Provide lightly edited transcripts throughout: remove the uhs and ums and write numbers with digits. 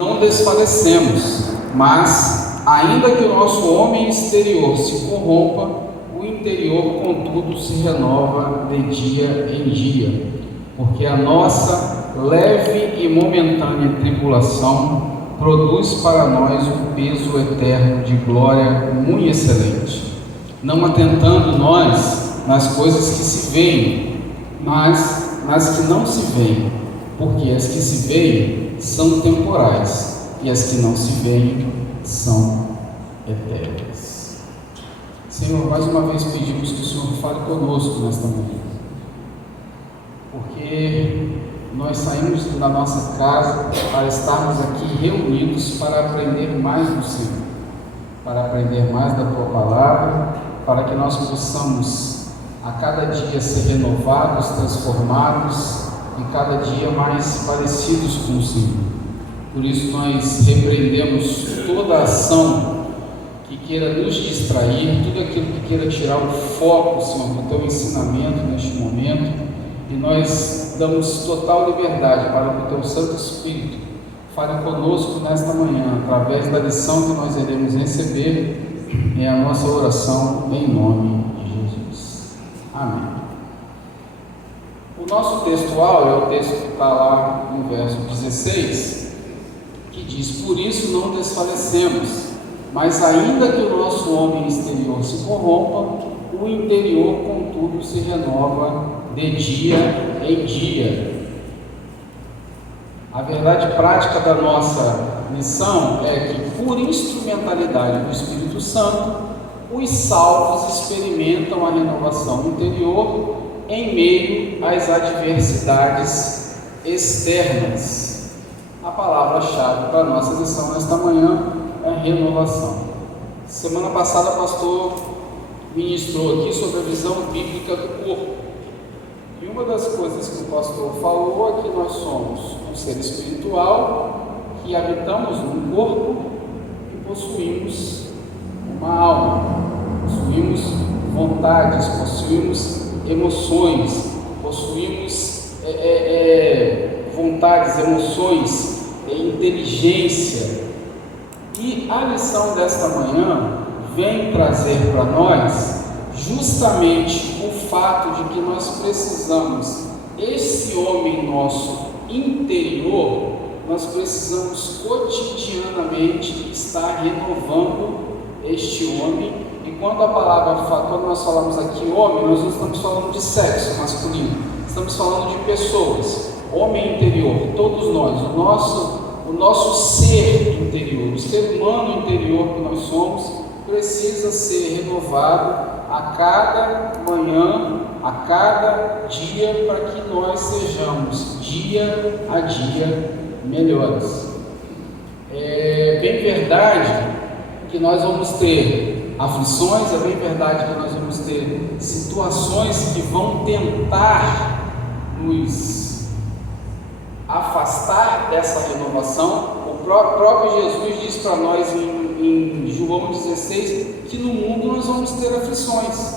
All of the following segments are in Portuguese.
Não desfalecemos, mas, ainda que o nosso homem exterior se corrompa, o interior, contudo, se renova de dia em dia, porque a nossa leve e momentânea tribulação produz para nós um peso eterno de glória muito excelente, não atentando nós nas coisas que se veem, mas nas que não se veem, porque as que se veem são temporais e as que não se veem são eternas. Senhor, mais uma vez pedimos que o Senhor fale conosco nesta manhã, porque nós saímos da nossa casa para estarmos aqui reunidos para aprender mais do Senhor, para aprender mais da Tua Palavra, para que nós possamos a cada dia ser renovados, transformados e cada dia mais parecidos com o Senhor. Por isso nós repreendemos toda ação que queira nos distrair, tudo aquilo que queira tirar o foco, Senhor, do Teu ensinamento neste momento, e nós damos total liberdade para que o Teu Santo Espírito fale conosco nesta manhã, através da lição que nós iremos receber. É a nossa oração em nome de Jesus. Amém. O nosso textual é o texto que está lá no verso 16, que diz: por isso não desfalecemos, mas ainda que o nosso homem exterior se corrompa, o interior, contudo, se renova de dia em dia. A verdade prática da nossa missão é que, por instrumentalidade do Espírito Santo, os salvos experimentam a renovação interior em meio às adversidades externas. A palavra-chave para a nossa lição nesta manhã é renovação. Semana passada o pastor ministrou aqui sobre a visão bíblica do corpo. E uma das coisas que o pastor falou é que nós somos um ser espiritual, que habitamos num corpo e possuímos uma alma, possuímos vontades, possuímos emoções, possuímos vontades, emoções, inteligência. E a lição desta manhã vem trazer para nós justamente o fato de que nós precisamos, esse homem nosso interior, nós precisamos cotidianamente estar renovando este homem. E quando quando nós falamos aqui homem, nós não estamos falando de sexo masculino, estamos falando de pessoas, homem interior, todos nós, o nosso ser interior, o ser humano interior que nós somos, precisa ser renovado a cada manhã, a cada dia, para que nós sejamos dia a dia melhores. É bem verdade que nós vamos ter aflições, é bem verdade que nós vamos ter situações que vão tentar nos afastar dessa renovação. O próprio Jesus diz para nós em João 16 que no mundo nós vamos ter aflições,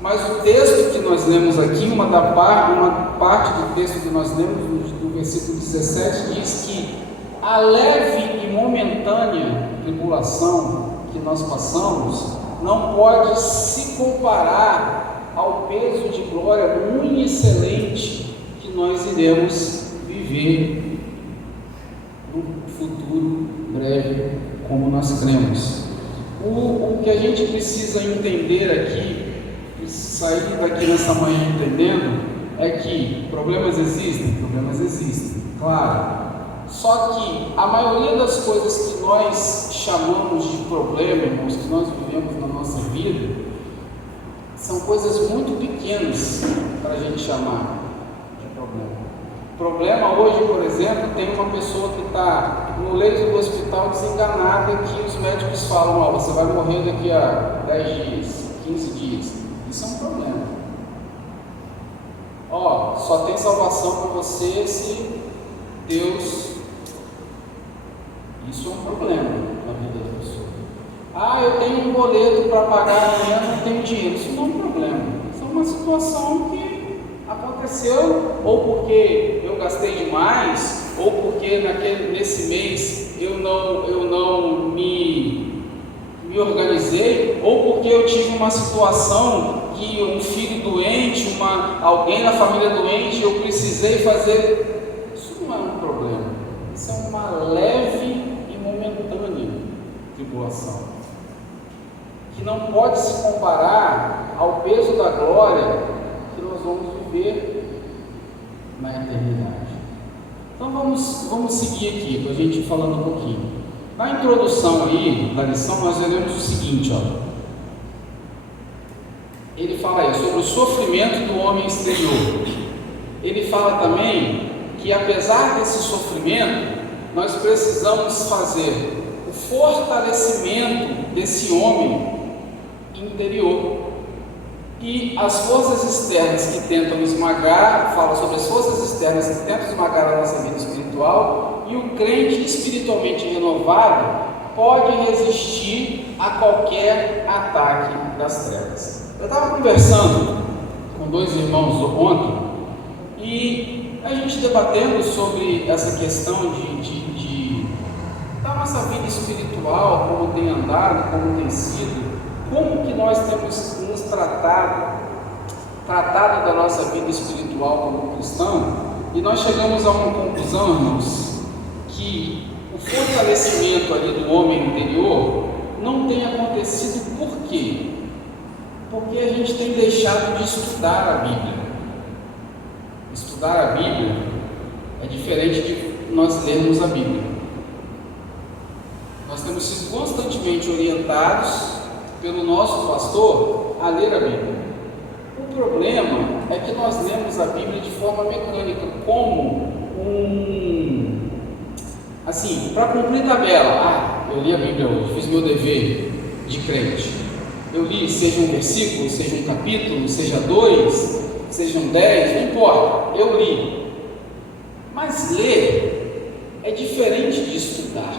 mas o texto que nós lemos aqui, uma parte do texto que nós lemos no versículo 17 diz que a leve e momentânea tribulação que nós passamos não pode se comparar ao peso de glória muito excelente que nós iremos viver no futuro breve, como nós cremos. O que a gente precisa entender aqui, sair daqui nessa manhã entendendo, é que problemas existem, claro. Só que a maioria das coisas que nós chamamos de problema, irmãos, que nós vivemos na nossa vida, são coisas muito pequenas para a gente chamar de problema. Problema hoje, por exemplo, tem uma pessoa que está no leito do hospital desenganada, que os médicos falam: você vai morrer daqui a 10 dias, 15 dias. Isso é um problema. Só tem salvação para você se Deus... Isso é um problema na vida da pessoa. Eu tenho um boleto para pagar amanhã, não tenho dinheiro. Isso não é um problema. Isso é uma situação que aconteceu, ou porque eu gastei demais, ou porque nesse mês eu não me organizei, ou porque eu tive uma situação que um filho doente, alguém na família doente, eu precisei fazer. Isso não é um problema, isso é uma leve e momentânea tribulação, que não pode se comparar ao peso da glória que nós vamos viver na eternidade. Então vamos seguir aqui, para a gente ir falando um pouquinho. Na introdução aí da lição, nós veremos o seguinte, ele fala aí sobre o sofrimento do homem exterior. Ele fala também que, apesar desse sofrimento, nós precisamos fazer o fortalecimento desse homem interior. E as forças externas que tentam esmagar, fala sobre as forças externas que tentam esmagar a nossa vida espiritual, e o crente espiritualmente renovado pode resistir a qualquer ataque das trevas. Eu estava conversando com dois irmãos ontem, e a gente debatendo sobre essa questão da nossa vida espiritual, como tem andado, como tem sido, como que nós temos nos tratado da nossa vida espiritual como cristão, e nós chegamos a uma conclusão, irmãos, que o fortalecimento ali do homem interior não tem acontecido. Por quê? Porque a gente tem deixado de estudar a Bíblia. Estudar a Bíblia é diferente de nós lermos a Bíblia. Nós temos sido constantemente orientados pelo nosso pastor a ler a Bíblia. O problema é que nós lemos a Bíblia de forma mecânica, como assim, para cumprir tabela. Eu li a Bíblia hoje, fiz meu dever de crente. Eu li, seja um versículo, seja um capítulo, seja 2, sejam 10, não importa, eu li. Mas ler é diferente de estudar.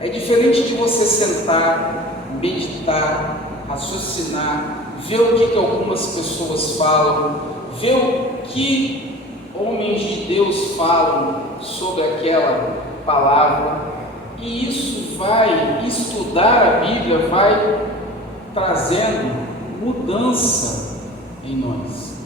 É diferente de você sentar, meditar, raciocinar, ver o que algumas pessoas falam, ver o que homens de Deus falam sobre aquela palavra. E isso estudar a Bíblia vai trazendo mudança em nós,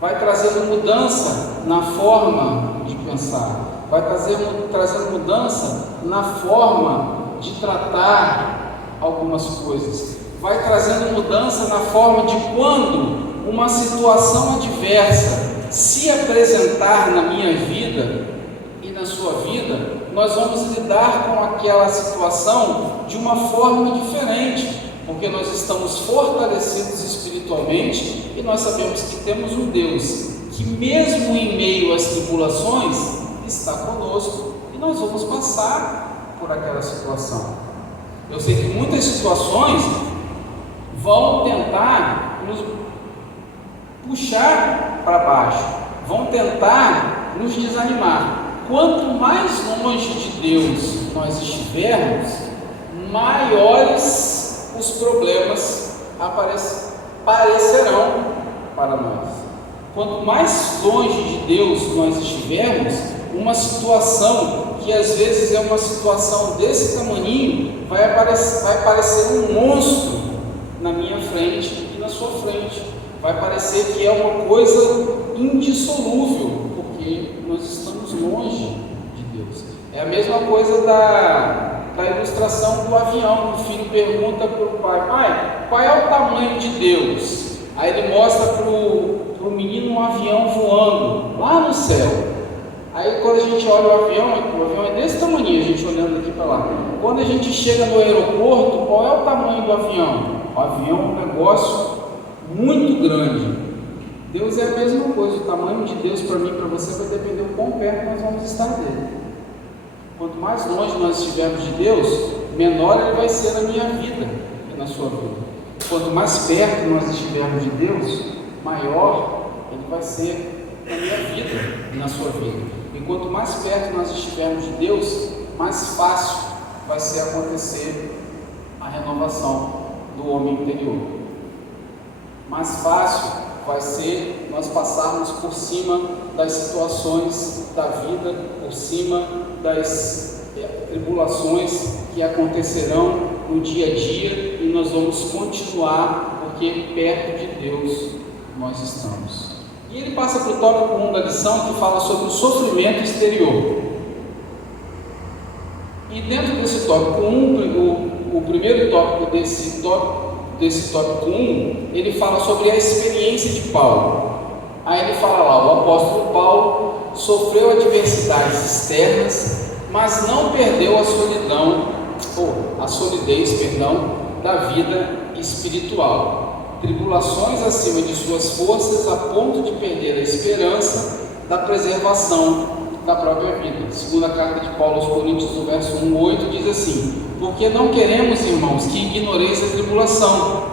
vai trazendo mudança na forma de pensar, vai trazendo mudança na forma de tratar algumas coisas, vai trazendo mudança na forma de quando uma situação adversa se apresentar na minha vida e na sua vida, nós vamos lidar com aquela situação de uma forma diferente, porque nós estamos fortalecidos espiritualmente e nós sabemos que temos um Deus que, mesmo em meio às tribulações, está conosco, e nós vamos passar por aquela situação. Eu sei que muitas situações vão tentar nos puxar para baixo, vão tentar nos desanimar. Quanto mais longe de Deus nós estivermos, maiores os problemas aparecerão para nós. Quanto mais longe de Deus nós estivermos, uma situação que às vezes é uma situação desse tamanhinho, vai parecer um monstro na minha frente e na sua frente. Vai parecer que é uma coisa indissolúvel, porque nós estamos longe de Deus. É a mesma coisa da ilustração do avião. O filho pergunta para o pai: pai, qual é o tamanho de Deus? Aí ele mostra para o menino um avião voando lá no céu. Aí quando a gente olha o avião é desse tamanho, a gente olhando aqui para lá. Quando a gente chega no aeroporto, qual é o tamanho do avião? O avião é um negócio muito grande. Deus é a mesma coisa. O tamanho de Deus para mim e para você vai depender do quão perto nós vamos estar dele. Quanto mais longe nós estivermos de Deus, menor ele vai ser na minha vida e na sua vida. Quanto mais perto nós estivermos de Deus, maior ele vai ser na minha vida e na sua vida. E quanto mais perto nós estivermos de Deus, mais fácil vai ser acontecer a renovação do homem interior. Mais fácil vai ser nós passarmos por cima das situações da vida, por cima das tribulações que acontecerão no dia a dia, e nós vamos continuar, porque perto de Deus nós estamos. E ele passa para o tópico 1 da lição, que fala sobre o sofrimento exterior. E dentro desse tópico 1, o primeiro tópico desse tópico 1, ele fala sobre a experiência de Paulo. Aí ele fala lá: o apóstolo Paulo sofreu adversidades externas, mas não perdeu a solidez da vida espiritual. Tribulações acima de suas forças, a ponto de perder a esperança da preservação da própria vida. Segunda carta de Paulo aos Coríntios, no verso 1:8, diz assim: porque não queremos, irmãos, que ignoreis a tribulação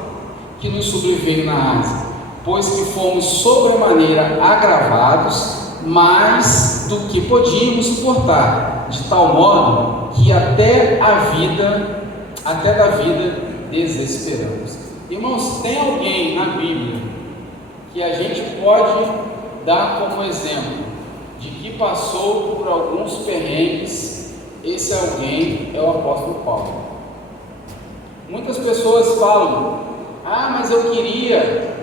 que nos sobreveio na Ásia, pois que fomos sobremaneira agravados, mais do que podíamos suportar, de tal modo que até da vida desesperamos. Irmãos, tem alguém na Bíblia que a gente pode dar como exemplo de que passou por alguns perrengues? Esse alguém é o apóstolo Paulo. Muitas pessoas falam: mas eu queria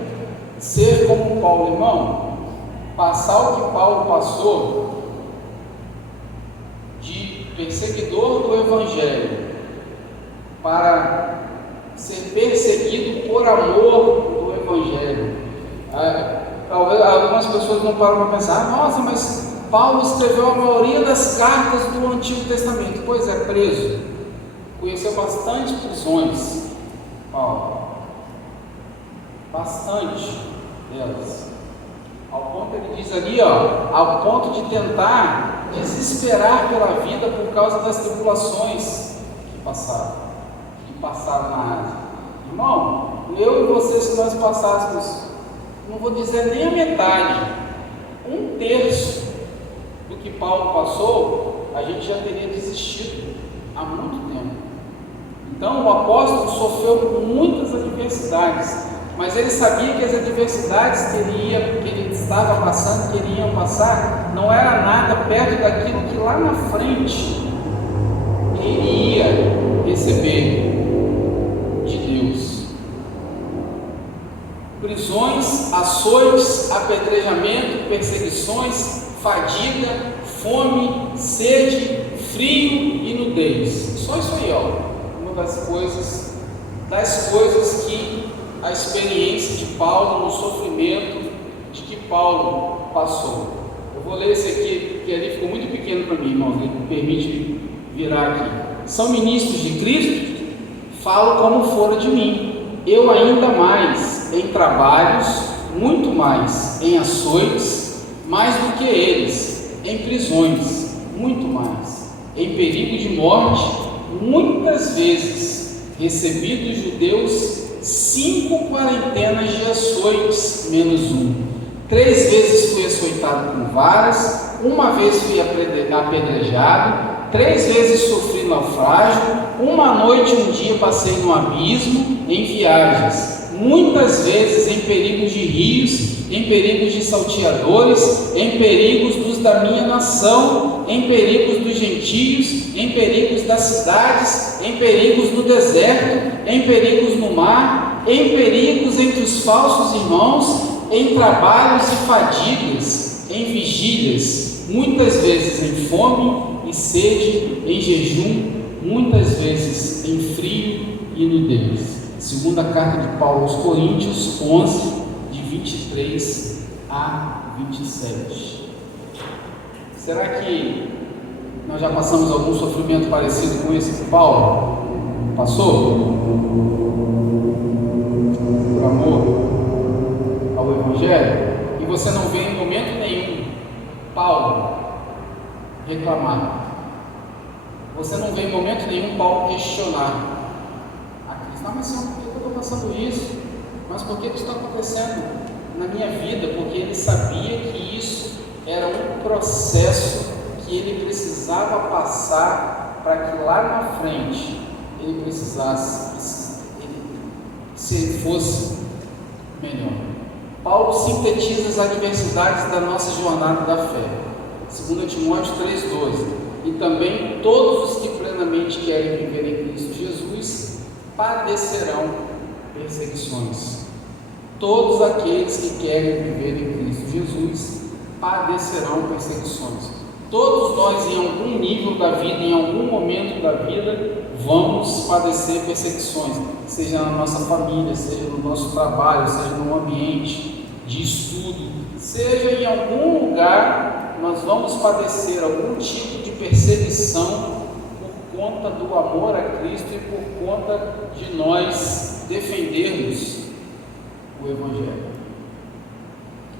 ser como Paulo. Irmão, passar o que Paulo passou, de perseguidor do Evangelho para ser perseguido por amor do Evangelho. Talvez algumas pessoas não param para pensar: nossa, mas Paulo escreveu a maioria das cartas do Antigo Testamento. Pois é, preso, conheceu bastante prisões, Paulo, bastante delas, ao ponto, ele diz ali, ao ponto de tentar desesperar pela vida por causa das tribulações que passaram na Ásia. Irmão, eu e você, se nós passássemos, não vou dizer nem a metade, 1/3 do que Paulo passou, a gente já teria desistido há muito tempo. Então o apóstolo sofreu muitas adversidades, mas ele sabia que as adversidades que ele estava passando, que iriam passar, não era nada perto daquilo que lá na frente ele ia receber de Deus. Prisões, açoites, apedrejamento, perseguições, fadiga, fome, sede, frio e nudez. Só isso aí, uma das coisas que a experiência de Paulo, no sofrimento de que Paulo passou. Eu vou ler esse aqui, que ali ficou muito pequeno para mim, irmãos, ele me permite virar aqui. São ministros de Cristo? Falo como fora de mim. Eu ainda mais em trabalhos, muito mais em açoites, mais do que eles, em prisões, muito mais, em perigo de morte, muitas vezes recebi dos judeus 5 quarentenas de açoites, menos 1. 3 vezes fui açoitado com varas, 1 vez fui apedrejado, 3 vezes sofri naufrágio, 1 noite e 1 dia passei no abismo, em viagens, muitas vezes em perigos de rios, em perigos de salteadores, em perigos dos da minha nação, em perigos dos gentios, em perigos das cidades, em perigos no deserto, em perigos no mar, em perigos entre os falsos irmãos, em trabalhos e fadigas, em vigílias, muitas vezes em fome e sede, em jejum, muitas vezes em frio e nudez. Segunda carta de Paulo aos Coríntios 11, de 23 a 27. Será que nós já passamos algum sofrimento parecido com esse que Paulo passou? Por amor ao Evangelho? E você não vê em momento nenhum Paulo reclamar. Você não vê em momento nenhum Paulo questionar a Cristo. Mas Senhor, por que eu estou passando isso? Mas por que isso está acontecendo na minha vida? Porque ele sabia que isso era um processo que ele precisava passar para que lá na frente se ele fosse melhor. Paulo sintetiza as adversidades da nossa jornada da fé. 2 Timóteo 3,12. E também todos os que plenamente querem viver em Cristo Jesus padecerão perseguições. Todos aqueles que querem viver em Cristo Jesus padecerão perseguições. Todos nós, em algum nível da vida, em algum momento da vida, vamos padecer perseguições, seja na nossa família, seja no nosso trabalho, seja no ambiente de estudo, seja em algum lugar, nós vamos padecer algum tipo de perseguição por conta do amor a Cristo e por conta de nós defendermos o Evangelho.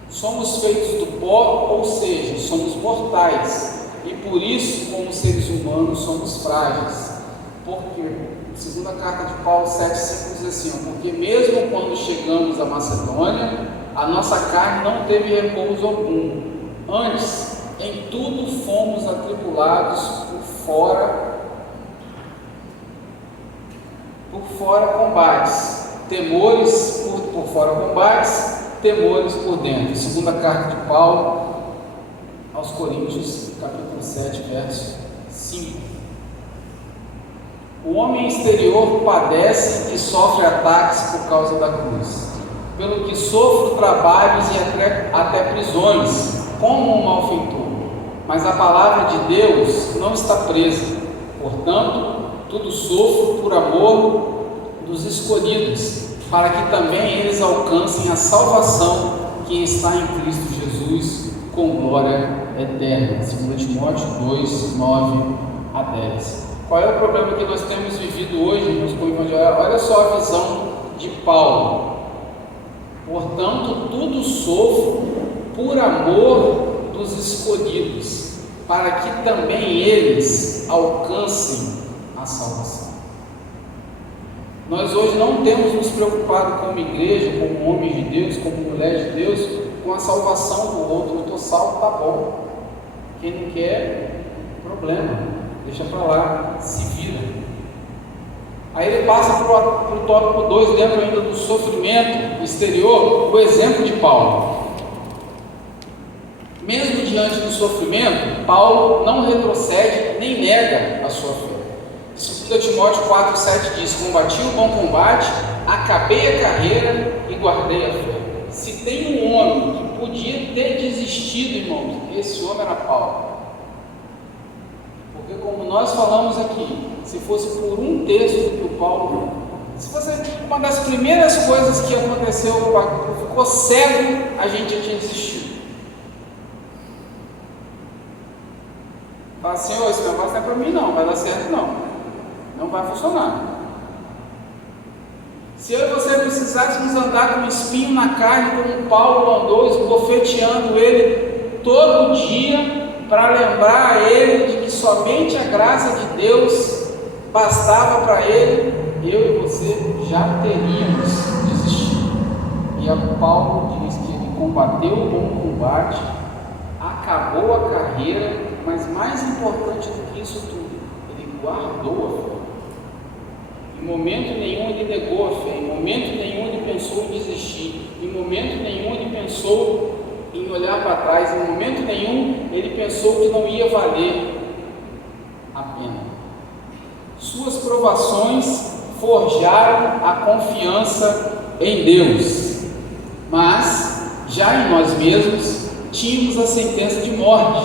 Somos feitos do pó, ou seja, somos mortais, e por isso, como seres humanos, somos frágeis. Porque, segundo a carta de Paulo 7,5 diz assim: porque mesmo quando chegamos à Macedônia, a nossa carne não teve repouso algum. Antes, em tudo fomos atribulados por fora combates, temores por fora combates, temores por dentro. Segunda carta de Paulo aos Coríntios, capítulo 7, verso 5. O homem exterior padece e sofre ataques por causa da cruz, pelo que sofro trabalhos e até prisões, como um malfeitor. Mas a palavra de Deus não está presa. Portanto, tudo sofro por amor dos escolhidos, para que também eles alcancem a salvação que está em Cristo Jesus, com glória eterna. 2 Timóteo 2, 9 a 10. Qual é o problema que nós temos vivido hoje, irmãos, com o Evangelho? Olha só a visão de Paulo. Portanto, tudo sofro por amor dos escolhidos, para que também eles alcancem a salvação. Nós hoje não temos nos preocupado como igreja, como homens de Deus, como mulheres de Deus, com a salvação do outro. Eu estou salvo, tá bom. Quem não quer, problema, deixa para lá, se vira. Aí ele passa para o tópico 2, dentro ainda do sofrimento exterior, o exemplo de Paulo. Mesmo diante do sofrimento, Paulo não retrocede nem nega a sua fé. 2 Timóteo 4,7 diz: combati o bom combate, acabei a carreira e guardei a fé. Se tem um homem que podia ter desistido, irmãos, esse homem era Paulo. Porque como nós falamos aqui, se fosse por um terço do que o Paulo, se fosse uma das primeiras coisas que aconteceu, ficou cego, a gente já tinha desistido. Fala assim: esse negócio não é para mim não, vai dar certo não vai funcionar. Se eu e você precisássemos andar com um espinho na carne, como Paulo andou, esbofeteando ele todo dia, para lembrar a ele de que somente a graça de Deus bastava para ele, eu e você já teríamos desistido. E Paulo diz que ele combateu o bom combate, acabou a carreira, mas mais importante do que isso tudo, ele guardou a fé. Em momento nenhum ele negou a fé, em momento nenhum ele pensou em desistir, em momento nenhum ele pensou em olhar para trás, em momento nenhum ele pensou que não ia valer a pena. Suas provações forjaram a confiança em Deus, mas já em nós mesmos tínhamos a sentença de morte,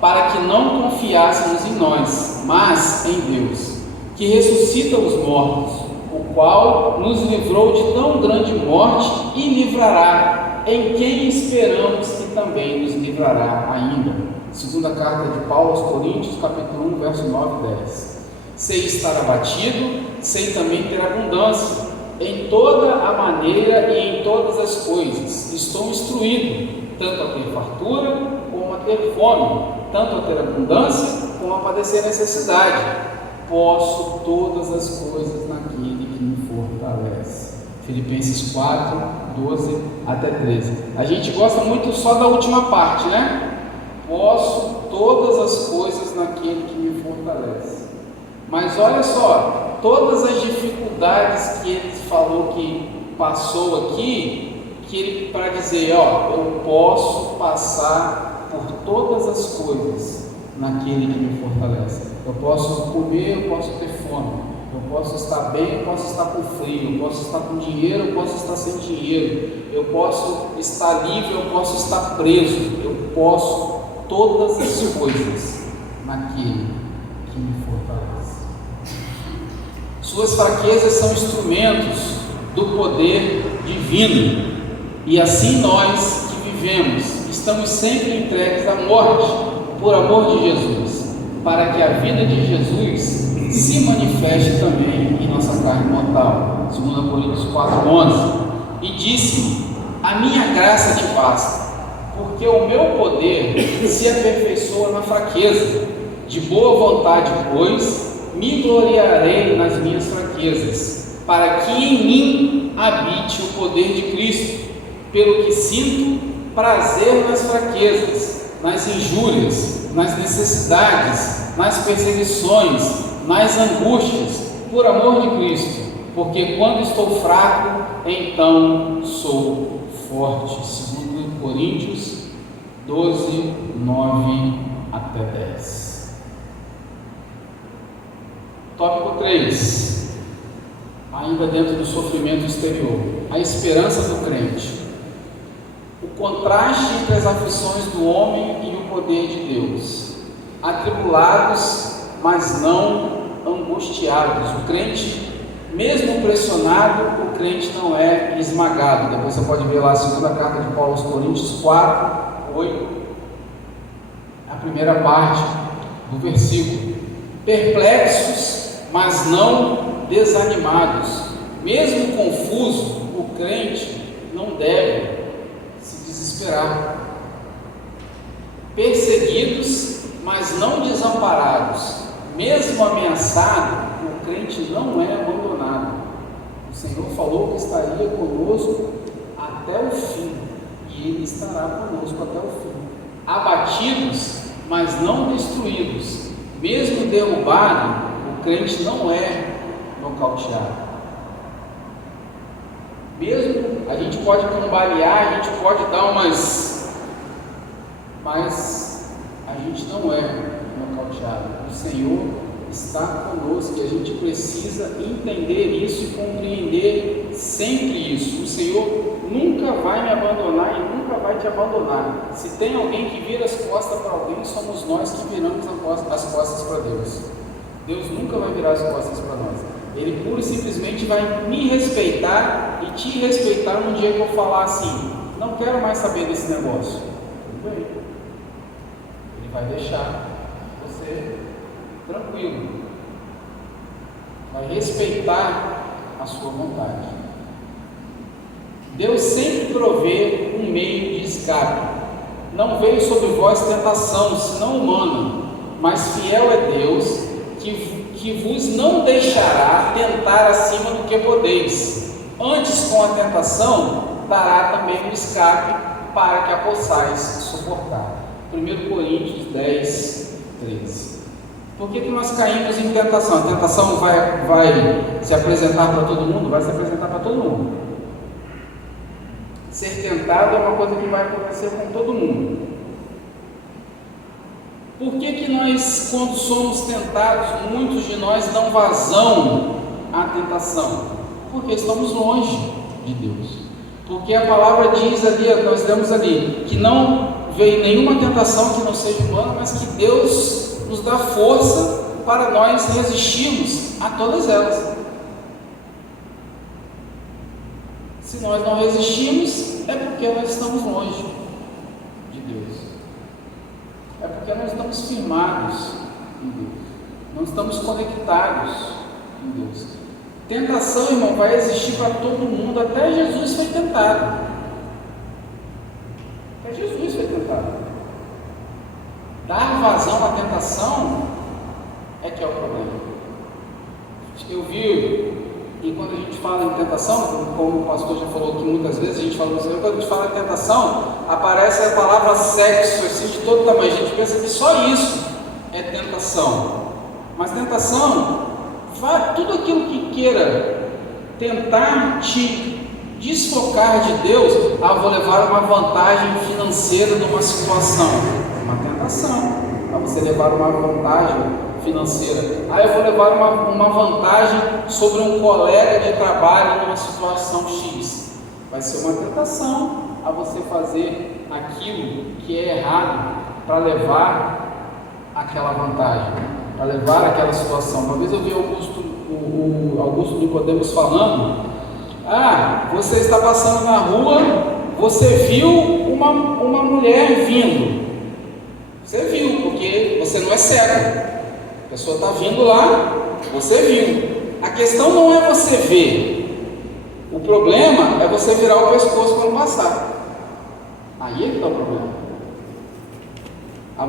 para que não confiássemos em nós, mas em Deus, que ressuscita os mortos, o qual nos livrou de tão grande morte e livrará, em quem esperamos que também nos livrará ainda. Segunda carta de Paulo aos Coríntios, capítulo 1, verso 9 e 10. Sei estar abatido, sei também ter abundância, em toda a maneira e em todas as coisas. Estou instruído, tanto a ter fartura como a ter fome, tanto a ter abundância como a padecer necessidade. Posso todas as coisas naquele que me fortalece. Filipenses 4, 12 até 13. A gente gosta muito só da última parte, né? Posso todas as coisas naquele que me fortalece. Mas olha só, todas as dificuldades que ele falou que passou aqui, para dizer, eu posso passar por todas as coisas naquele que me fortalece. Eu posso comer, eu posso ter fome, eu posso estar bem, eu posso estar com frio, eu posso estar com dinheiro, eu posso estar sem dinheiro, eu posso estar livre, eu posso estar preso, eu posso todas as coisas naquele que me fortalece. Suas fraquezas são instrumentos do poder divino, e assim nós que vivemos estamos sempre entregues à morte por amor de Jesus, para que a vida de Jesus se manifeste também em nossa carne mortal. 2 Coríntios 4:11. E disse: a minha graça te basta, porque o meu poder se aperfeiçoa na fraqueza. De boa vontade, pois, me gloriarei nas minhas fraquezas, para que em mim habite o poder de Cristo, pelo que sinto prazer nas fraquezas, nas injúrias, nas necessidades, nas perseguições, nas angústias, por amor de Cristo, porque quando estou fraco, então sou forte. 2 Coríntios 12, 9 até 10. Tópico 3, ainda dentro do sofrimento exterior, a esperança do crente. O contraste entre as aflições do homem e o poder de Deus. Atribulados, mas não angustiados. O crente, mesmo pressionado, o crente não é esmagado. Depois você pode ver lá a segunda carta de Paulo aos Coríntios 4, 8, a primeira parte do versículo. Perplexos, mas não desanimados. Mesmo confuso, o crente não deve se desesperar. Perseguidos, mas não desamparados. Mesmo ameaçado, o crente não é abandonado. O Senhor falou que estaria conosco até o fim, e Ele estará conosco até o fim. Abatidos, mas não destruídos. Mesmo derrubado, o crente não é nocauteado. Mesmo a gente pode cambalear, a gente pode dar mas a gente não é nocauteado. O Senhor está conosco e a gente precisa entender isso e compreender sempre isso. O Senhor nunca vai me abandonar e nunca vai te abandonar. Se tem alguém que vira as costas para alguém, somos nós que viramos as costas para Deus. Deus nunca vai virar as costas para nós. Ele pura e simplesmente vai me respeitar e te respeitar no dia que eu falar assim: não quero mais saber desse negócio. Tudo bem. Ele vai deixar você tranquilo. Vai respeitar a sua vontade. Deus sempre provê um meio de escape. Não veio sobre vós tentação, senão humana, mas fiel é Deus, que vos não deixará tentar acima do que podeis. Antes, com a tentação, dará também um escape para que a possais suportar. 1 Coríntios 10, 13. Por que nós caímos em tentação? A tentação vai se apresentar para todo mundo? Vai se apresentar para todo mundo. Ser tentado é uma coisa que vai acontecer com todo mundo. Por que nós, quando somos tentados, muitos de nós dão vazão à tentação? Porque estamos longe de Deus. Porque a palavra diz ali, nós lemos ali, que não veio nenhuma tentação que não seja humana, mas que Deus nos dá força para nós resistirmos a todas elas. Se nós não resistimos, é porque nós estamos longe de Deus. É porque nós estamos firmados em Deus. Não estamos conectados em Deus. Tentação, irmão, vai existir para todo mundo. Até Jesus foi tentado. Até Jesus foi tentado. Dar vazão à tentação é que é o problema. Eu vi, e quando a gente fala em tentação, como o pastor já falou aqui muitas vezes, a gente fala assim, quando a gente fala em tentação, aparece a palavra sexo, assim, de todo tamanho. A gente pensa que só isso é tentação. Mas tentação, tudo aquilo que queira tentar te desfocar de Deus, vou levar uma vantagem financeira numa situação. É uma tentação. Você levar uma vantagem financeira. Eu vou levar uma vantagem sobre um colega de trabalho numa situação X. Vai ser uma tentação a você fazer aquilo que é errado para levar aquela vantagem, para levar aquela situação. Uma vez eu vi o Augusto Nicodemos falando: você está passando na rua, você viu uma mulher vindo. Você viu, porque você não é cego. A pessoa está vindo lá, você viu. A questão não é você ver. O problema é você virar o pescoço quando passar. Aí é que está o problema.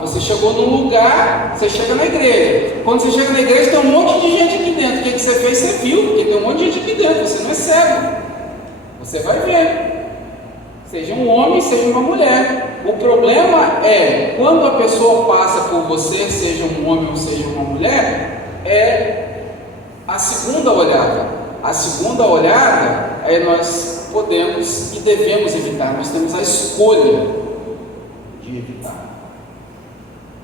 Você chegou num lugar, você chega na igreja. Quando você chega na igreja, tem um monte de gente aqui dentro. O que você fez? Você viu, porque tem um monte de gente aqui dentro. Você não é cego. Você vai ver. Seja um homem, seja uma mulher. O problema é, quando a pessoa passa por você, seja um homem ou seja uma mulher, é a segunda olhada. A segunda olhada nós podemos e devemos evitar. Nós temos a escolha de evitar.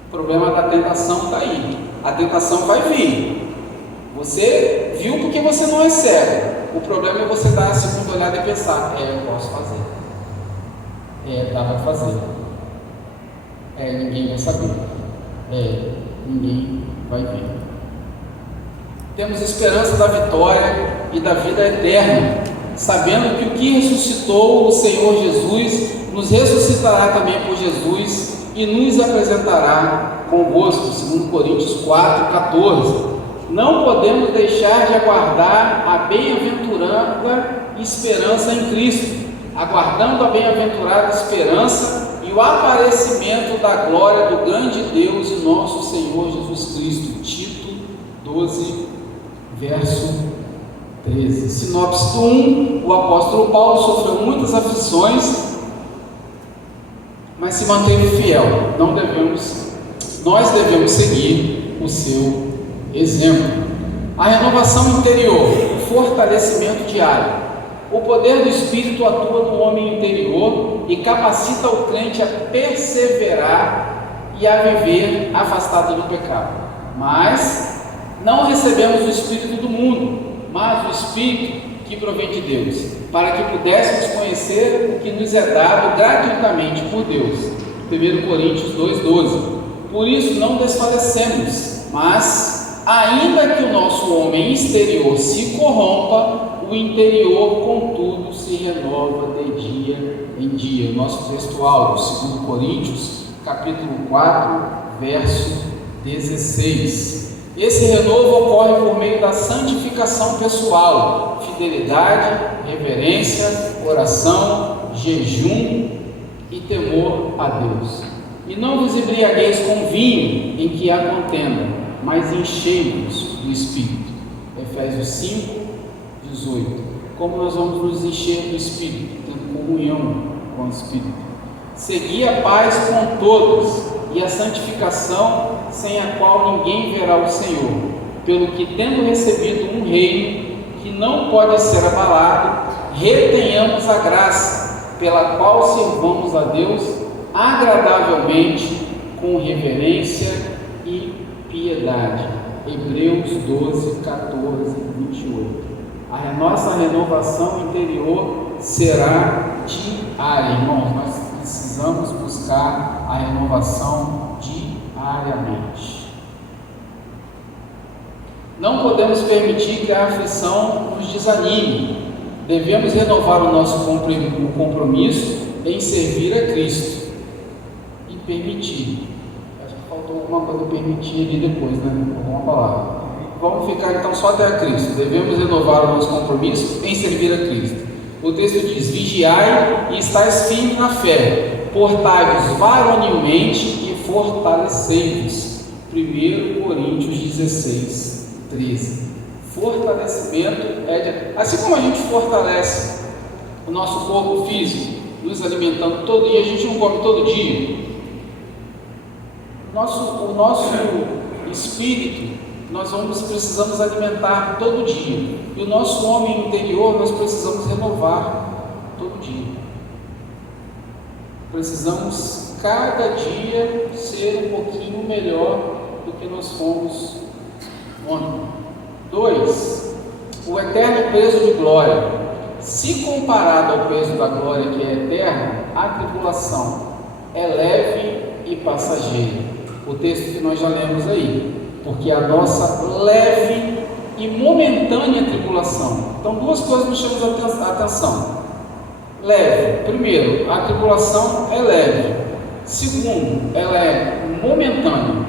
O problema da tentação está aí. A tentação vai vir. Você viu porque você não é cego. O problema é você dar a segunda olhada e pensar: eu posso fazer. Dá para fazer. Ninguém vai saber. Ninguém vai ver. Temos esperança da vitória e da vida eterna, sabendo que o que ressuscitou o Senhor Jesus nos ressuscitará também por Jesus e nos apresentará convosco. 2 Coríntios 4,14. Não podemos deixar de aguardar a bem-aventurada esperança em Cristo, aguardando a bem-aventurada esperança e o aparecimento da glória do grande Deus e nosso Senhor Jesus Cristo. Tito 12, verso 13. Sinopse 1. O apóstolo Paulo sofreu muitas aflições, mas se manteve fiel. Nós devemos seguir o seu exemplo. A renovação interior, o fortalecimento diário. O poder do Espírito atua no homem interior e capacita o crente a perseverar e a viver afastado do pecado. Mas não recebemos o Espírito do mundo, mas o Espírito que provém de Deus, para que pudéssemos conhecer o que nos é dado gratuitamente por Deus. 1 Coríntios 2,12. Por isso não desfalecemos, mas ainda que o nosso homem exterior se corrompa, o interior, contudo, se renova de dia em dia. Nosso textual, 2 Coríntios, capítulo 4, verso 16. Esse renovo ocorre por meio da santificação pessoal, fidelidade, reverência, oração, jejum e temor a Deus. E não vos embriagueis com vinho, em que há contenda, mas enchei-vos do Espírito. Efésios 5, 18. Como nós vamos nos encher do Espírito? Tendo comunhão com o Espírito. Segui a paz com todos e a santificação, sem a qual ninguém verá o Senhor, pelo que, tendo recebido um reino que não pode ser abalado, retenhamos a graça, pela qual servamos a Deus agradavelmente, com reverência e piedade. Hebreus 12, 14, 28. A nossa renovação interior será diária, irmãos. Nós precisamos buscar a renovação diariamente. Não podemos permitir que a aflição nos desanime. Devemos renovar o nosso compromisso em servir a Cristo e permitir. Acho que faltou alguma coisa permitir ali depois, né? Alguma palavra. Vamos ficar então só até a Cristo. Devemos renovar o nosso compromisso em servir a Cristo. O texto diz: vigiai e estáis firmes na fé, portai-vos varonilmente e fortalecei-vos. 1 Coríntios 16, 13. Fortalecimento assim como a gente fortalece o nosso corpo físico, nos alimentando todo dia. A gente não come todo dia. O nosso espírito nós precisamos alimentar todo dia, e o nosso homem interior nós precisamos renovar todo dia. Precisamos cada dia ser um pouquinho melhor do que nós fomos ontem. 2. O eterno peso de glória. Se comparado ao peso da glória que é eterna, a tribulação é leve e passageira. O texto que nós já lemos aí. Porque a nossa leve e momentânea tribulação. Então, duas coisas nos chamam a atenção. Leve. Primeiro, a tribulação é leve. Segundo, ela é momentânea.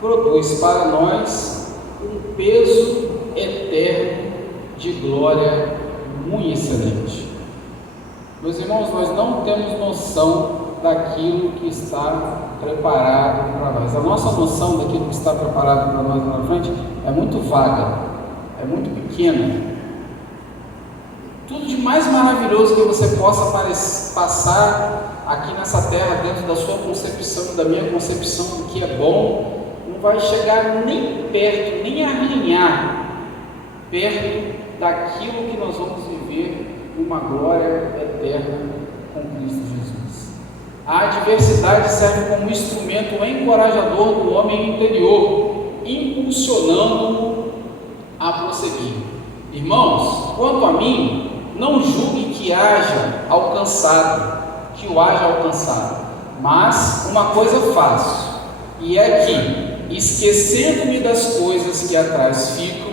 Produz para nós um peso eterno de glória muito excelente. Meus irmãos, nós não temos noção daquilo que está preparado para nós. A nossa noção daquilo que está preparado para nós lá na frente é muito vaga, é muito pequena. Tudo de mais maravilhoso que você possa passar aqui nessa terra, dentro da sua concepção e da minha concepção do que é bom, não vai chegar nem perto, nem arranhar perto daquilo que nós vamos viver numa glória eterna com Cristo Jesus. A adversidade serve como instrumento encorajador do homem interior, impulsionando-o a prosseguir. Irmãos, quanto a mim, não julgue que o haja alcançado, mas uma coisa faço, e é que, esquecendo-me das coisas que atrás ficam,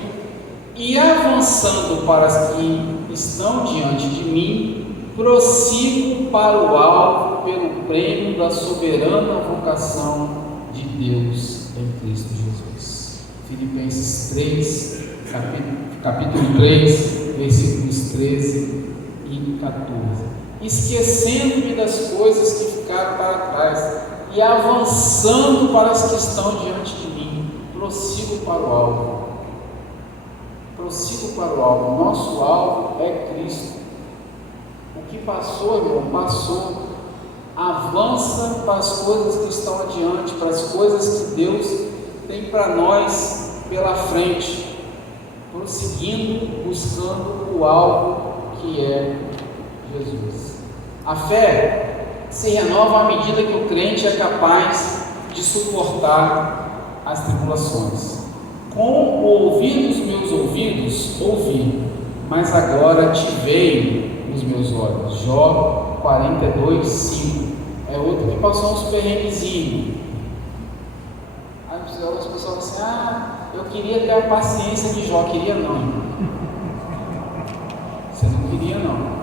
e avançando para as que estão diante de mim, prossigo para o alvo pelo prêmio da soberana vocação de Deus em Cristo Jesus. Filipenses 3, capítulo 3, versículos 13 e 14. Esquecendo-me das coisas que ficaram para trás e avançando para as que estão diante de mim, prossigo para o alvo. Prossigo para o alvo. Nosso alvo é Cristo. O que passou, irmão, passou. Avança para as coisas que estão adiante, para as coisas que Deus tem para nós pela frente, prosseguindo, buscando o alvo que é Jesus. A fé se renova à medida que o crente é capaz de suportar as tribulações. Com o ouvir dos meus ouvidos, ouvi, mas agora te veio nos meus olhos. Jó 42, 5. É outro que passou uns perrenguezinhos. Aí as pessoas falam assim: eu queria ter a paciência de Jó. Queria não, irmão. Você não queria não.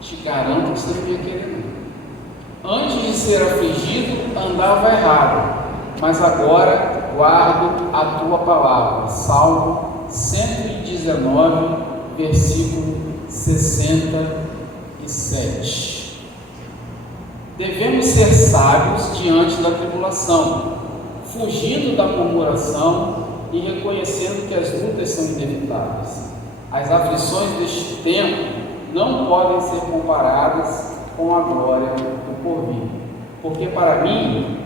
Te garanto que você não ia querer não. Antes de ser afligido, andava errado, mas agora guardo a tua palavra. Salmo 119, versículo 67. Devemos ser sábios diante da tribulação, fugindo da murmuração e reconhecendo que as lutas são inevitáveis. As aflições deste tempo não podem ser comparadas com a glória do porvir, porque para mim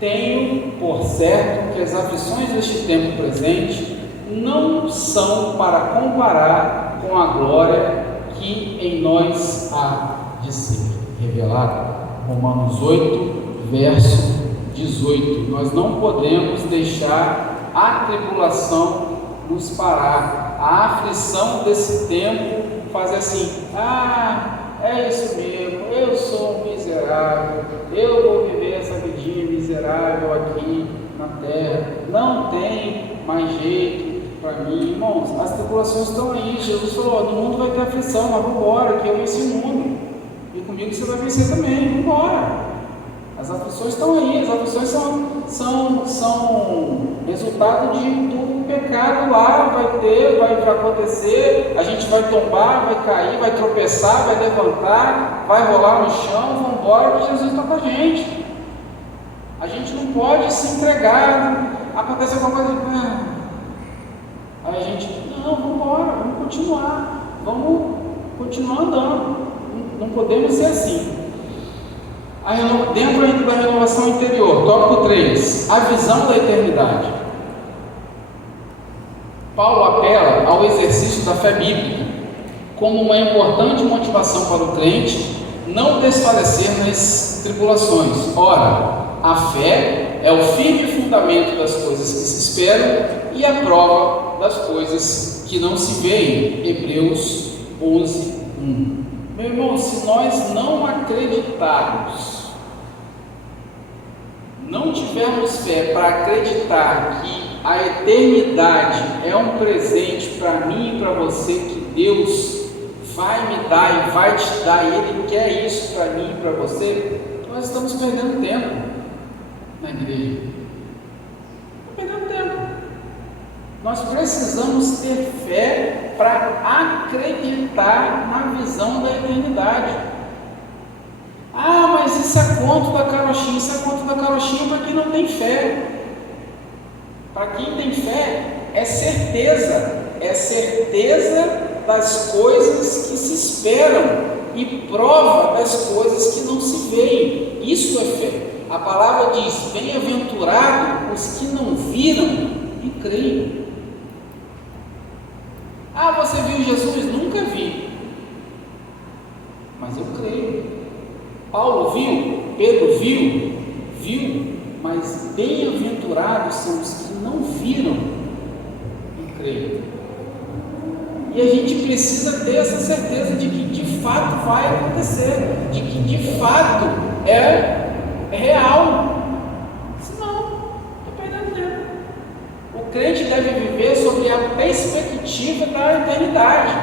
tenho por certo que as aflições deste tempo presente não são para comparar com a glória que em nós há de ser revelada. Romanos 8, verso 18. Nós não podemos deixar a tribulação nos parar, a aflição desse tempo fazer assim: é isso mesmo, eu sou um miserável, eu vou viver essa vidinha miserável aqui na terra, não tem mais jeito para mim. Irmãos, as tribulações estão aí. Jesus falou: no mundo vai ter aflição, mas vamos embora, que eu venci o mundo, e comigo você vai vencer também, vamos embora. As aflições estão aí, as aflições são resultado do pecado lá, vai acontecer, a gente vai tombar, vai cair, vai tropeçar, vai levantar, vai rolar no chão, vamos embora, porque Jesus está com a gente. A gente não pode se entregar, acontece alguma coisa, aí a gente, não, vamos embora, vamos continuar andando, não podemos ser assim. Dentro ainda da renovação interior, tópico 3, a visão da eternidade. Paulo apela ao exercício da fé bíblica. como uma importante motivação para o crente não desfalecer nas tribulações. Ora, a fé é o firme fundamento das coisas que se esperam e a prova das coisas que não se veem. Hebreus 11:1. Meu irmão, se nós não acreditarmos, não tivermos fé para acreditar que a eternidade é um presente para mim e para você, que Deus vai me dar e vai te dar, e Ele quer isso para mim e para você, nós estamos perdendo tempo na igreja. Estamos perdendo tempo. Nós precisamos ter fé para acreditar na visão da eternidade. Ah, mas isso é conto da carochinha. Isso é conto da carochinha para quem não tem fé. Para quem tem fé, é certeza das coisas que se esperam e prova das coisas que não se veem. Isso é fé. A palavra diz: bem-aventurados os que não viram e creem. Ah, você viu Jesus? Nunca vi, mas eu creio. Paulo viu, Pedro viu, mas bem-aventurados são os que não viram e creem. E a gente precisa ter essa certeza de que de fato vai acontecer, de que de fato é real. Senão, estou perdendo tempo. O crente deve viver sobre a perspectiva da eternidade,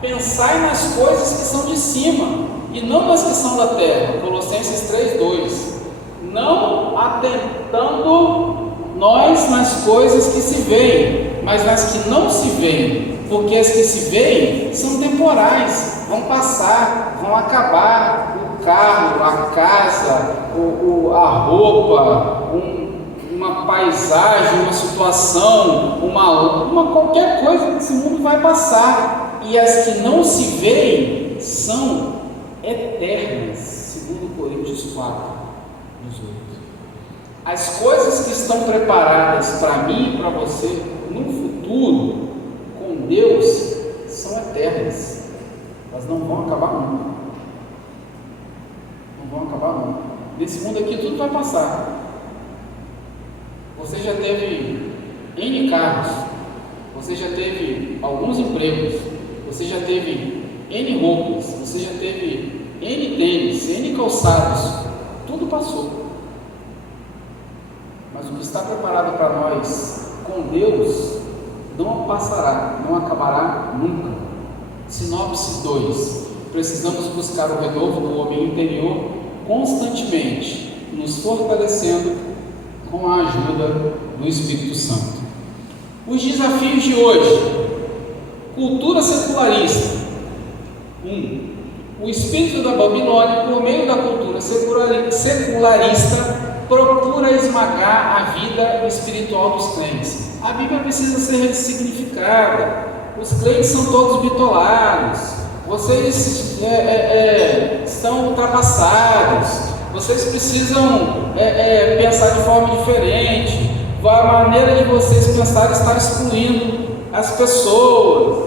pensar nas coisas que são de cima e não nas que são da terra. Colossenses 3:2. Não atentando nós nas coisas que se veem, mas nas que não se veem, porque as que se veem são temporais, vão passar, vão acabar. O carro, a casa, a roupa, uma paisagem, uma situação, uma qualquer coisa desse mundo vai passar, e as que não se veem são eternas, segundo Coríntios 4:18. As coisas que estão preparadas para mim e para você no futuro com Deus são eternas, elas não vão acabar nunca. Não vão acabar nunca. Nesse mundo aqui tudo vai passar. Você já teve N carros, você já teve alguns empregos, você já teve N roupas, você já teve N tênis, N calçados, tudo passou. Mas o que está preparado para nós com Deus não passará, não acabará nunca. Sinopse 2. Precisamos buscar o renovo do homem interior constantemente, nos fortalecendo com a ajuda do Espírito Santo. Os desafios de hoje: cultura secularista. 1. O espírito da Babilônia, por meio da cultura secularista, procura esmagar a vida espiritual dos crentes. A Bíblia precisa ser ressignificada. Os crentes são todos bitolados. Vocês estão ultrapassados. Vocês precisam pensar de forma diferente. A maneira de vocês pensar está excluindo as pessoas.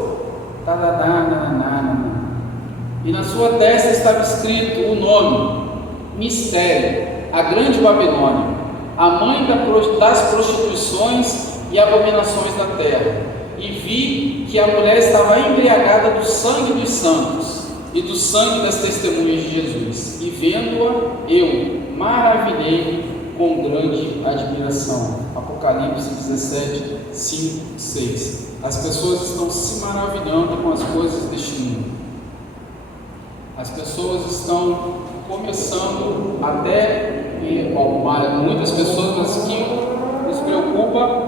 E na sua testa estava escrito o nome: Mistério, a grande Babilônia, a mãe das prostituições e abominações da terra. E vi que a mulher estava embriagada do sangue dos santos e do sangue das testemunhas de Jesus. E vendo-a, eu maravilhei com grande admiração. Apocalipse 17, 5, 6. As pessoas estão se maravilhando com as coisas deste mundo. As pessoas estão começando até, muitas pessoas, mas o que nos preocupa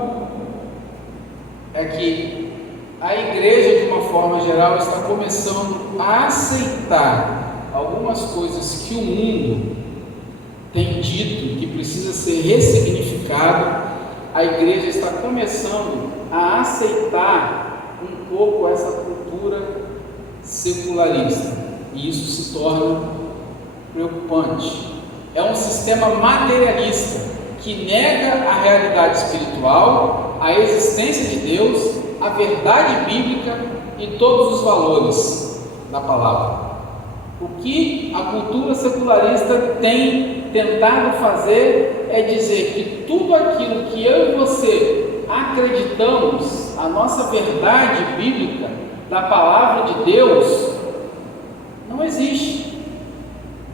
é que a igreja, de uma forma geral, está começando a aceitar algumas coisas que o mundo tem dito que precisa ser ressignificado. A igreja está começando a aceitar um pouco essa cultura secularista, e isso se torna preocupante. É um sistema materialista que nega a realidade espiritual, a existência de Deus, a verdade bíblica e todos os valores da palavra. O que a cultura secularista tem tentado fazer é dizer que tudo aquilo que eu e você acreditamos, a nossa verdade bíblica da palavra de Deus, não existe.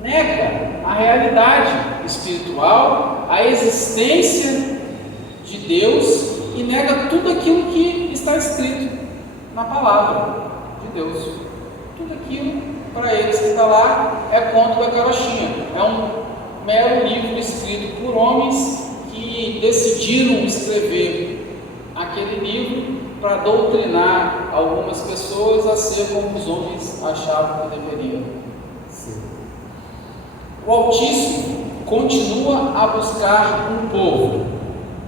Nega a realidade espiritual, a existência de Deus e nega tudo aquilo que está escrito na palavra de Deus. Tudo aquilo, para eles que está lá, é conto da carochinha. É um mero livro escrito por homens que decidiram escrever aquele livro para doutrinar algumas pessoas a ser como os homens achavam que deveriam ser. O Altíssimo continua a buscar um povo,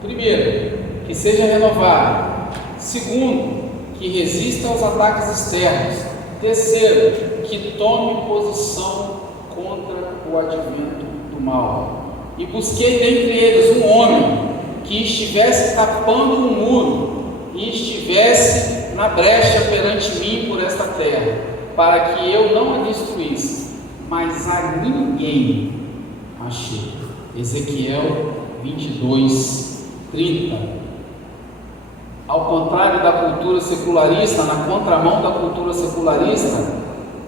primeiro, que seja renovado; segundo, que resista aos ataques externos; terceiro, que tome posição contra o advento do mal. E busquei dentre eles um homem que estivesse tapando um muro e estivesse na brecha perante mim por esta terra, para que eu não a destruísse, mas a ninguém achei. Ezequiel 22, 30. Ao contrário da cultura secularista, na contramão da cultura secularista,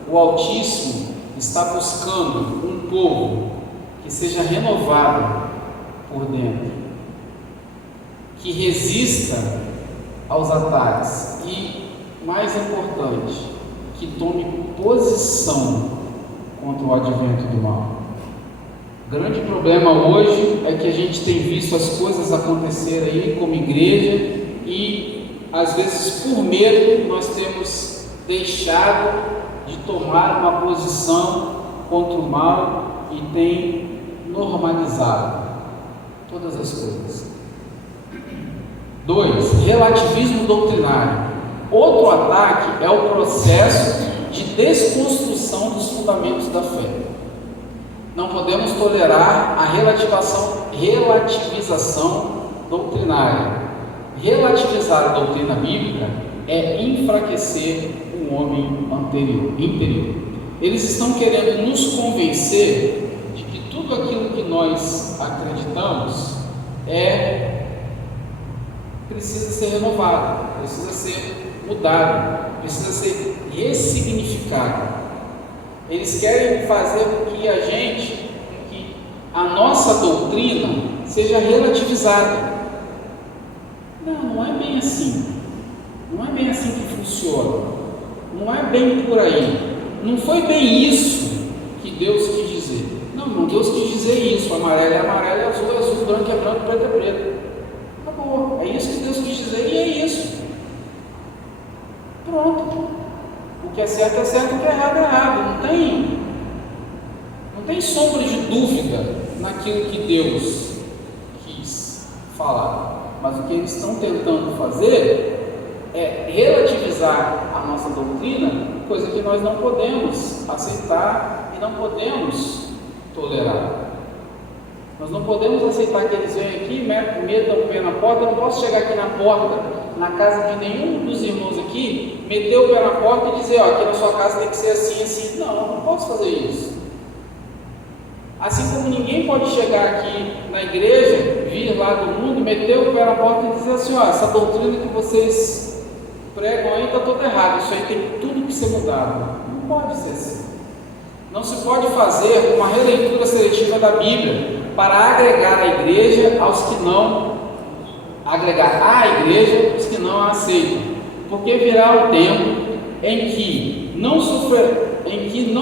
o Altíssimo está buscando um povo que seja renovado por dentro, que resista aos ataques e, mais importante, que tome posição contra o advento do mal. O grande problema hoje é que a gente tem visto as coisas acontecer aí como igreja e, às vezes, por medo, nós temos deixado de tomar uma posição contra o mal e tem normalizado todas as coisas. 2. Relativismo doutrinário. Outro ataque é o processo de desconstrução dos fundamentos da fé. Não podemos tolerar a relativização doutrinária. Relativizar a doutrina bíblica é enfraquecer o homem interior. Eles estão querendo nos convencer de que tudo aquilo que nós acreditamos precisa ser renovado, precisa ser mudado, precisa ser ressignificado. Eles querem fazer com que a nossa doutrina seja relativizada. Não é bem assim. Não é bem assim que funciona. Não é bem por aí. Não foi bem isso que Deus quis dizer. Não, Deus quis dizer isso. Amarelo é amarelo, azul é azul, branco é branco, preto é preto. Acabou. É isso que Deus quis dizer e é isso. Pronto. O que é certo, o que é errado. Não tem sombra de dúvida naquilo que Deus quis falar. Mas o que eles estão tentando fazer é relativizar a nossa doutrina, coisa que nós não podemos aceitar e não podemos tolerar. Nós não podemos aceitar que eles venham aqui, metam o pé na porta. Eu não posso chegar aqui na porta, na casa de nenhum dos irmãos aqui, meter o pé na porta e dizer, aqui na sua casa tem que ser assim, assim. Não, eu não posso fazer isso. Assim como ninguém pode chegar aqui na igreja, vir lá do mundo, meter o pé na porta e dizer assim, essa doutrina que vocês pregam aí está toda errada, isso aí tem tudo que ser mudado. Não pode ser assim. Não se pode fazer uma releitura seletiva da Bíblia para agregar à igreja os que não a aceitam, porque virá o tempo em que não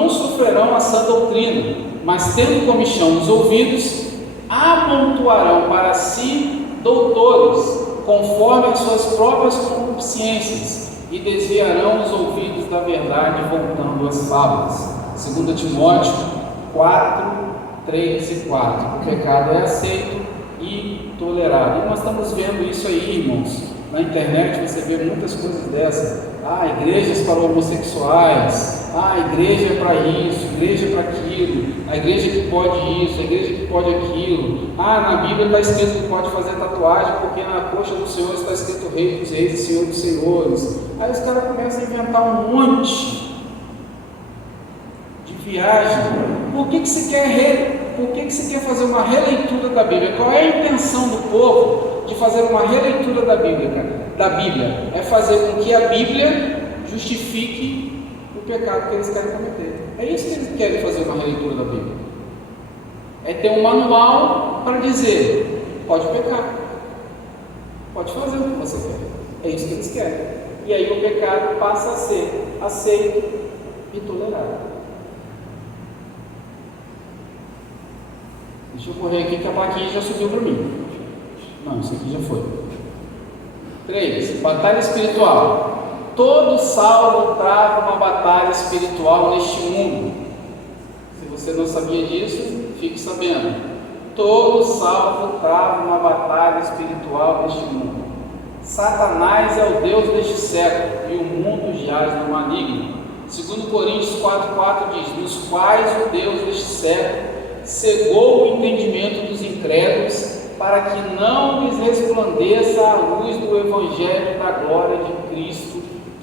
sofrerão a sã doutrina, mas tendo comichão nos ouvidos, amontoarão para si doutores, conforme as suas próprias concupiscências, e desviarão os ouvidos da verdade, voltando às fábulas. 2 Timóteo 4, 3 e 4. O pecado é aceito e tolerado. E nós estamos vendo isso aí, irmãos. Na internet você vê muitas coisas dessas. igrejas para homossexuais, igreja para isso, igreja para aquilo, a igreja que pode isso, a igreja que pode aquilo, na Bíblia está escrito que pode fazer tatuagem, porque na coxa do Senhor está escrito Rei dos Reis e Senhor dos Senhores. Aí os caras começam a inventar um monte de viagem. Por que você quer fazer uma releitura da Bíblia? Qual é a intenção do povo de fazer uma releitura da Bíblia, cara? É fazer com que a Bíblia justifique o pecado que eles querem cometer. É isso que eles querem fazer, uma releitura da Bíblia. É ter um manual para dizer: pode pecar, pode fazer o que você quer. É isso que eles querem. E aí o pecado passa a ser aceito e tolerado. Deixa eu correr aqui que a plaquinha já subiu para mim. Não, isso aqui já foi. 3. Batalha espiritual. Todo salvo trava uma batalha espiritual neste mundo. Se você não sabia disso, fique sabendo. Todo salvo trava uma batalha espiritual neste mundo. Satanás é o Deus deste século e o mundo jaz no maligno. 2 Coríntios 4,4 diz: nos quais o Deus deste século cegou o entendimento dos incrédulos, para que não lhes resplandeça a luz do Evangelho da glória de Cristo,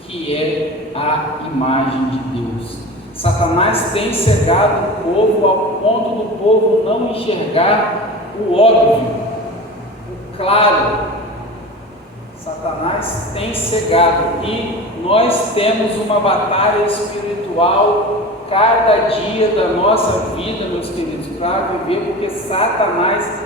que é a imagem de Deus. Satanás tem cegado o povo ao ponto do povo não enxergar o óbvio, o claro. Satanás tem cegado, e nós temos uma batalha espiritual cada dia da nossa vida, meus queridos, para viver, porque Satanás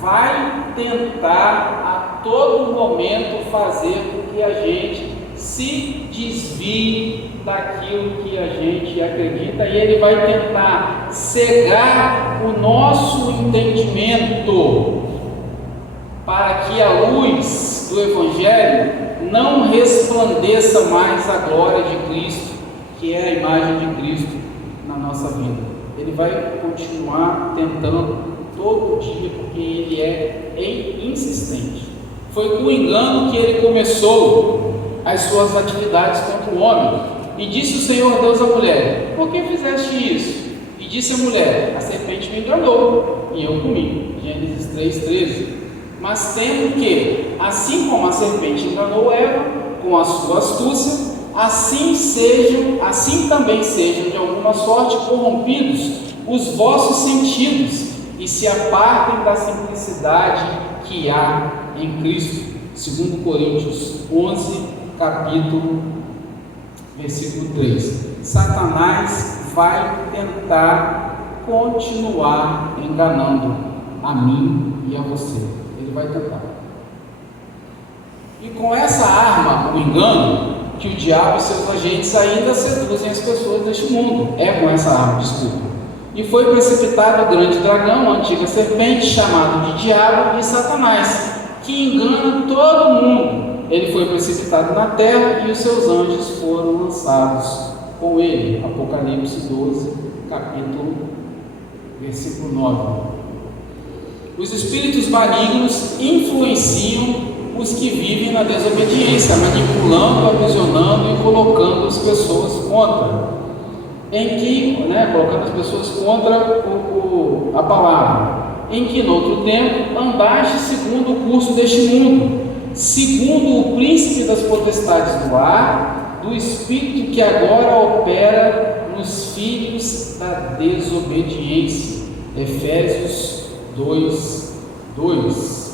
vai tentar a todo momento fazer com que a gente se desvie daquilo que a gente acredita, e ele vai tentar cegar o nosso entendimento para que a luz do Evangelho não resplandeça mais a glória de Cristo, que é a imagem de Cristo na nossa vida. Ele vai continuar tentando todo dia, porque ele é insistente. Foi com o engano que ele começou as suas atividades contra o homem. E disse o Senhor Deus à mulher: por que fizeste isso? E disse a mulher: a serpente me enganou e eu comi. Gênesis 3,13. Mas temo que, assim como a serpente enganou Eva com a sua astúcia, assim também sejam de alguma sorte corrompidos os vossos sentidos e se apartem da simplicidade que há em Cristo. 2 Coríntios 11, capítulo, versículo 3. Satanás vai tentar continuar enganando a mim e a você. Ele vai tentar. E com essa arma, o engano, que o diabo e seus agentes ainda seduzem as pessoas deste mundo. É com essa arma, desculpa. E foi precipitado o grande dragão, a antiga serpente, chamado de diabo e Satanás, que engana todo mundo. Ele foi precipitado na terra e os seus anjos foram lançados com ele. Apocalipse 12, capítulo, versículo 9. Os espíritos malignos influenciam os que vivem na desobediência, manipulando, aprisionando e colocando as pessoas contra, colocando as pessoas contra a palavra, em que no outro tempo andaste segundo o curso deste mundo, segundo o príncipe das potestades do ar, do espírito que agora opera nos filhos da desobediência. Efésios 2:2.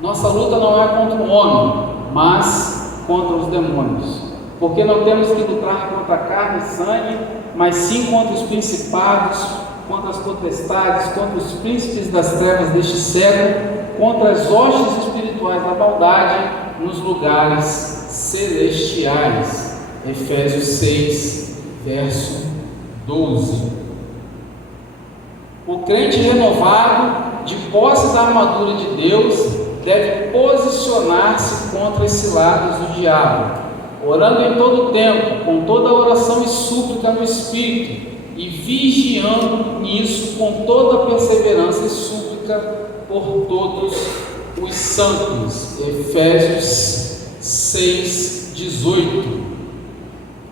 Nossa luta não é contra o homem, mas contra os demônios, porque não temos que lutar contra carne e sangue, mas sim contra os principados, contra as potestades, contra os príncipes das trevas deste século, contra as hostes espirituais da maldade nos lugares celestiais. Efésios 6, verso 12. O crente renovado, de posse da armadura de Deus, deve posicionar-se contra esses lados do diabo, orando em todo o tempo, com toda oração e súplica no Espírito, e vigiando nisso com toda perseverança e súplica por todos os santos. Efésios 6, 18.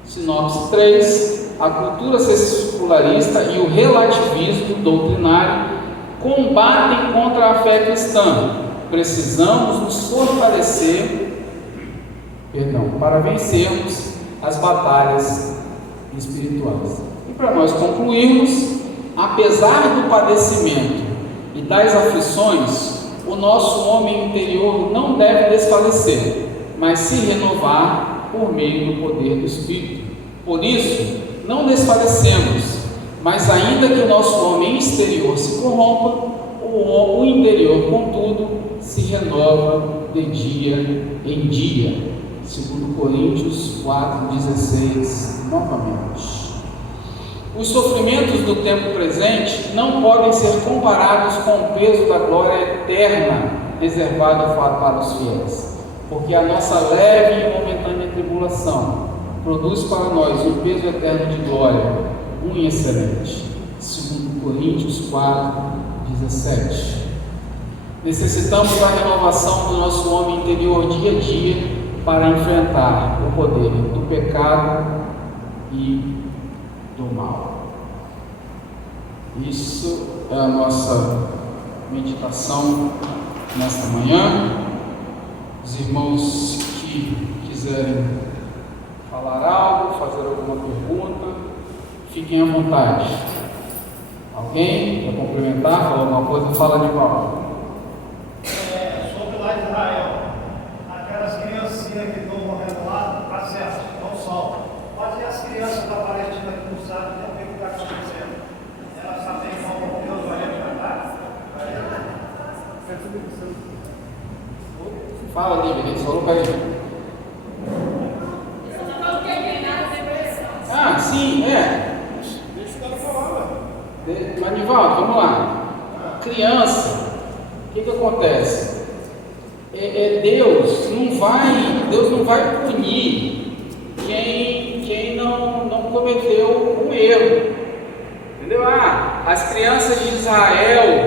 Sinopse 3. A cultura secularista e o relativismo doutrinário combatem contra a fé cristã. Precisamos nos fortalecer, para vencermos as batalhas espirituais. E para nós concluirmos, apesar do padecimento e das aflições, o nosso homem interior não deve desfalecer, mas se renovar por meio do poder do Espírito. Por isso, não desfalecemos, mas ainda que o nosso homem exterior se corrompa, o interior, contudo, se renova de dia em dia. 2 Coríntios 4,16, novamente. Os sofrimentos do tempo presente não podem ser comparados com o peso da glória eterna reservada para os fiéis, porque a nossa leve e momentânea tribulação produz para nós um peso eterno de glória, muito excelente. 2 Coríntios 4,17. Necessitamos da renovação do nosso homem interior dia a dia para enfrentar o poder do pecado e do mal. Isso é a nossa meditação nesta manhã. Os irmãos que quiserem falar algo, fazer alguma pergunta, fiquem à vontade. Alguém quer complementar, falar alguma coisa? Fala de Paulo. Sobre lá de Israel, aquelas criancinhas que estão morrendo lá, está certo, não salvam. Mas e as crianças da Palestina que não sabem nem o que está acontecendo? Elas também vão, Deus vai resgatar? Fala, Lívia, ele falou para ele. Ah, sim, é. Deixa o cara falar, velho. Manivaldo, vamos lá. Criança, o que acontece? Deus não vai punir quem não cometeu um erro. Entendeu? As crianças de Israel